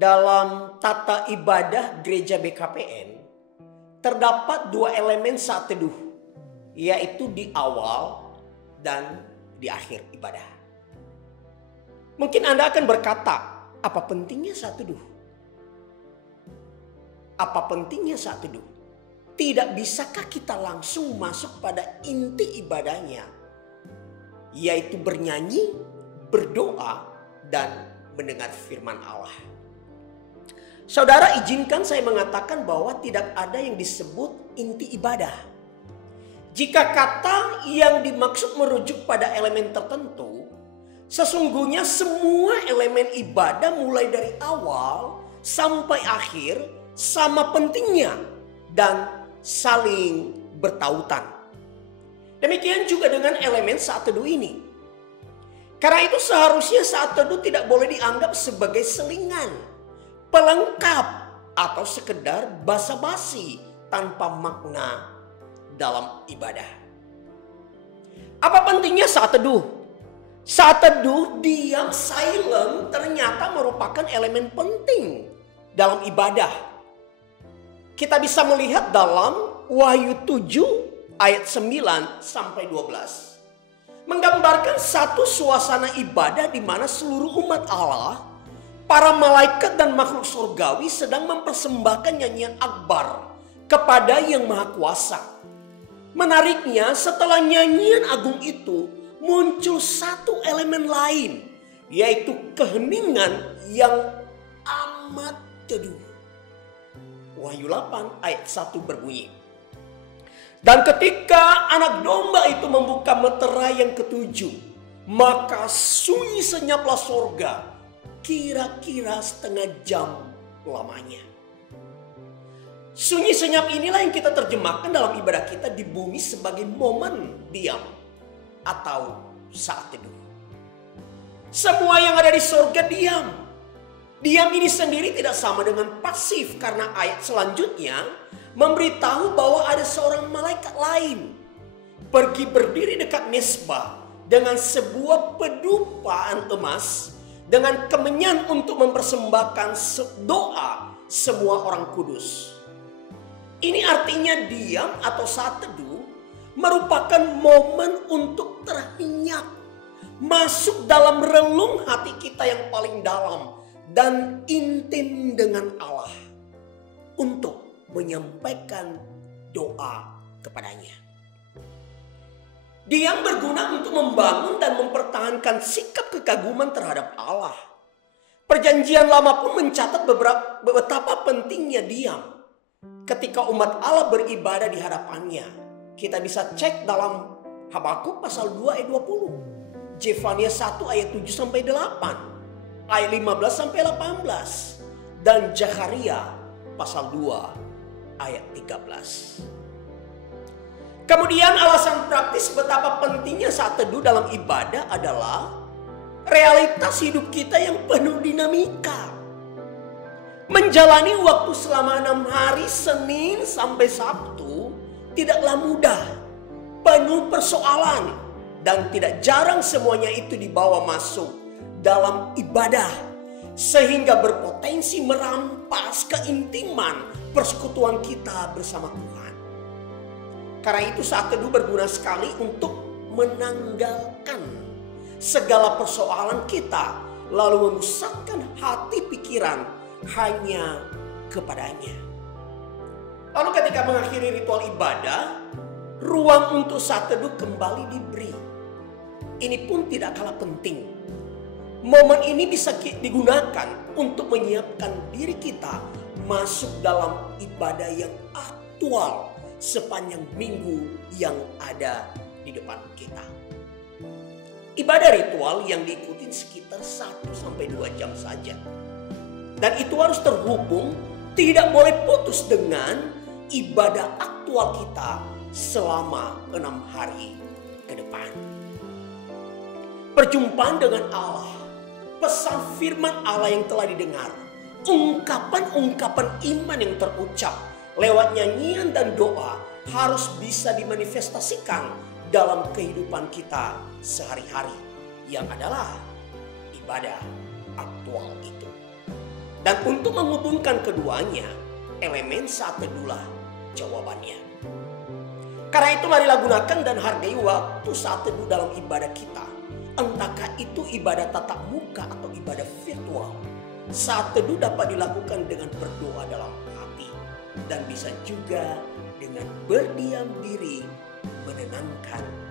dalam tata ibadah gereja BKPN terdapat dua elemen saat teduh, yaitu di awal dan di akhir ibadah. Mungkin Anda akan berkata, apa pentingnya saat teduh? Apa pentingnya saat teduh? Tidak bisakah kita langsung masuk pada inti ibadahnya, yaitu bernyanyi, berdoa, dan mendengar firman Allah? Saudara, izinkan saya mengatakan bahwa tidak ada yang disebut inti ibadah. Jika kata yang dimaksud merujuk pada elemen tertentu, sesungguhnya semua elemen ibadah mulai dari awal sampai akhir sama pentingnya dan saling bertautan. Demikian juga dengan elemen saat teduh ini. Karena itu seharusnya saat teduh tidak boleh dianggap sebagai selingan, pelengkap, atau sekedar basa-basi tanpa makna dalam ibadah. Apa pentingnya saat teduh? Saat teduh, diam, silent ternyata merupakan elemen penting dalam ibadah. Kita bisa melihat dalam Wahyu 7 ayat 9 sampai 12. Menggambarkan satu suasana ibadah di mana seluruh umat Allah, para malaikat dan makhluk surgawi sedang mempersembahkan nyanyian akbar kepada Yang Maha Kuasa. Menariknya, setelah nyanyian agung itu muncul satu elemen lain, yaitu keheningan yang amat teduh. Wahyu 8 ayat 1 berbunyi, dan ketika anak domba itu membuka meterai yang ketujuh, maka sunyi senyaplah sorga, kira-kira setengah jam lamanya. Sunyi senyap inilah yang kita terjemahkan dalam ibadah kita di bumi sebagai momen diam atau saat teduh. Semua yang ada di sorga diam. Diam ini sendiri tidak sama dengan pasif, karena ayat selanjutnya memberitahu bahwa ada seorang malaikat lain pergi berdiri dekat mezbah dengan sebuah pedupaan emas dengan kemenyan untuk mempersembahkan doa semua orang kudus. Ini artinya diam atau saat teduh merupakan momen untuk terhenyak, masuk dalam relung hati kita yang paling dalam dan intim dengan Allah untuk menyampaikan doa kepadanya. Diam berguna untuk membangun dan mempertahankan sikap kekaguman terhadap Allah. Perjanjian Lama pun mencatat betapa pentingnya diam ketika umat Allah beribadah di hadapannya. Kita bisa cek dalam Habakuk pasal 2 ayat 20, Zefania 1 ayat 7 sampai 8. Ayat 15 sampai 18, dan Zakaria pasal 2 ayat 13. Kemudian alasan praktis betapa pentingnya saat teduh dalam ibadah adalah realitas hidup kita yang penuh dinamika. Menjalani waktu selama 6 hari Senin sampai Sabtu tidaklah mudah, penuh persoalan, dan tidak jarang semuanya itu dibawa masuk dalam ibadah, sehingga berpotensi merampas keintiman persekutuan kita bersama Tuhan. Karena itu saat teduh berguna sekali untuk menanggalkan segala persoalan kita, lalu memusatkan hati pikiran hanya kepadanya. Lalu ketika mengakhiri ritual ibadah, ruang untuk saat teduh kembali diberi. Ini pun tidak kalah penting. Momen ini bisa digunakan untuk menyiapkan diri kita masuk dalam ibadah yang aktual sepanjang minggu yang ada di depan kita. Ibadah ritual yang diikuti sekitar 1-2 jam saja. Dan itu harus terhubung, tidak boleh putus dengan ibadah aktual kita selama 6 hari ke depan. Perjumpaan dengan Allah, pesan firman Allah yang telah didengar, ungkapan-ungkapan iman yang terucap lewat nyanyian dan doa harus bisa dimanifestasikan dalam kehidupan kita sehari-hari, yang adalah ibadah aktual itu. Dan untuk menghubungkan keduanya, elemen saat teduhlah jawabannya. Karena itu marilah gunakan dan hargai waktu saat teduh dalam ibadah kita. Entahkah itu ibadah tatap muka atau ibadah virtual. Saat teduh dapat dilakukan dengan berdoa dalam hati. Dan bisa juga dengan berdiam diri menenangkan